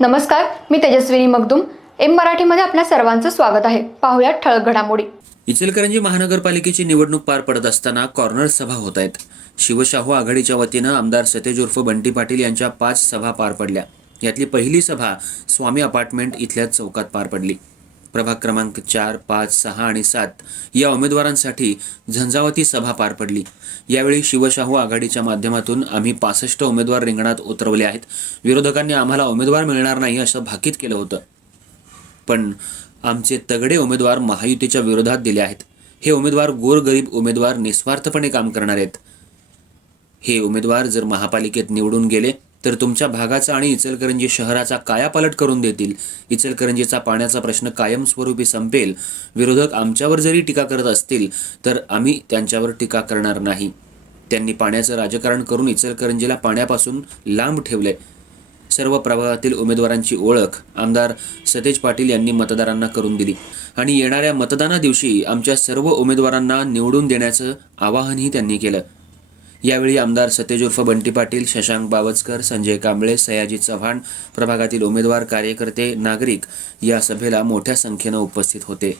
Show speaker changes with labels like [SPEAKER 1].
[SPEAKER 1] नमस्कार मी तेजस्विनी मगदुम. एम मराठीमध्ये आपल्या सर्वांचं स्वागत आहे. पाहुयात ठळक घडामोडी.
[SPEAKER 2] इचलकरंजी महानगरपालिकेची निवडणूक पार पडत असताना कॉर्नर सभा होत आहेत. शिवशाहू आघाडीच्या वतीनं आमदार सतेज उर्फ बंटी पाटील यांच्या पाच सभा पार पडल्या. यातली पहिली सभा स्वामी अपार्टमेंट इथल्या चौकात पार पडली. प्रभाग क्रमांक चार पाच सहा आणि सात या उमेदवारांसाठी झंझावती सभा पार पडली. यावेळी शिवशाहू आघाडीच्या माध्यमातून आम्ही पासष्ट उमेदवार रिंगणात उतरवले आहेत. विरोधकांनी आम्हाला उमेदवार मिळणार नाही असं भाकीत केलं होतं. पण आमचे तगडे उमेदवार महायुतीच्या विरोधात दिले आहेत. हे उमेदवार गोरगरीब उमेदवार निस्वार्थपणे काम करणार आहेत. हे उमेदवार जर महापालिकेत निवडून गेले तर तुमच्या भागाचा आणि इचलकरंजी शहराचा कायापालट करून देतील. इचलकरंजीचा पाण्याचा प्रश्न कायमस्वरूपी संपेल. विरोधक आमच्यावर जरी टीका करत असतील तर आम्ही त्यांच्यावर टीका करणार नाही. त्यांनी पाण्याचं राजकारण करून इचलकरंजीला पाण्यापासून लांब ठेवले. सर्व प्रभागातील उमेदवारांची ओळख आमदार सतेज पाटील यांनी मतदारांना करून दिली. आणि येणाऱ्या मतदाना दिवशी आमच्या सर्व उमेदवारांना निवडून देण्याचं आवाहनही त्यांनी केलं. यावेळी आमदार सतेज उर्फ बंटी पाटील शशांक बावचकर संजय कांबळे सयाजी चव्हाण प्रभागातील उमेदवार कार्यकर्ते नागरिक या सभेला मोठ्या संख्येनं उपस्थित होते.